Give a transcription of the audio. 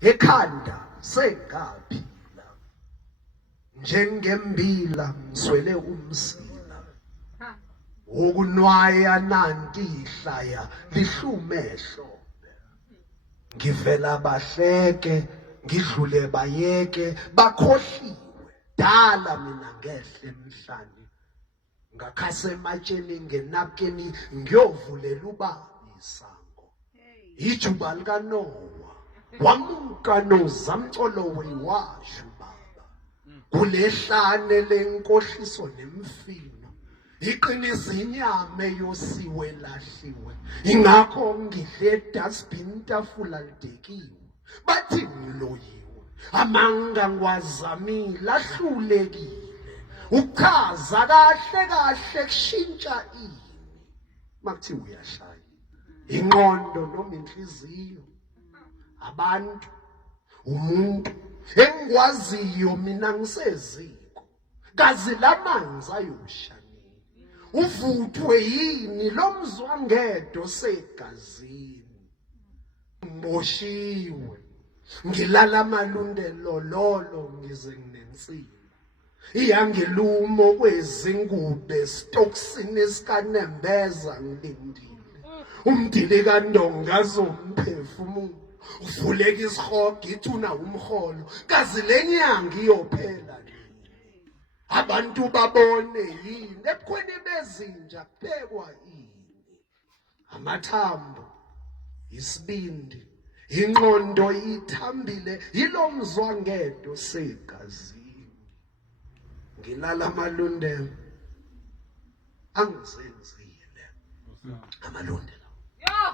ekhanda sengaphila njengembila ngiswele umsila ukunwaya nanti ihlaya lihlumehlo ngivela bahleke ngidlule bayeke bakhohliwe dala mina ngehle emhlanje ngakhase ematsheni ngenapkeni ngiyovulela ubaba isango ijuba likaNowa wamuka nozamcolo weyiwasho baba kulehlane lenkohliso nemfino iqinisa inyama yosiwe lahliwe ingakho ngidle dustbin tafula lidekiwe bathi ngiloyiwe amanga ngwazamile ahlulekile uchaza kahle kahle kushintsha ini makuthi uyashaya ingqondo noma inhliziyo abantu umuntu engikwaziyo mina ngiseziko kazi lamanzi ayoshanini uvuthwe yini lomzwangedo segazini ngiboshiwe ngilala Amalunde lololo ngize nginensimbi iyangelumo kwezingube stoksini esikanembeza ngilindile umdili kaNdonga azomphefumulo uvuleka isihogo ithuna umholo kazi lenyanga iyophela abantu babone yini ebukhweni bezinja kubhekwa ini amathambo isibindi ingqondo ithambile yilomzwangedo segazini ngilala Amalunde angizenzile Amalunde lawo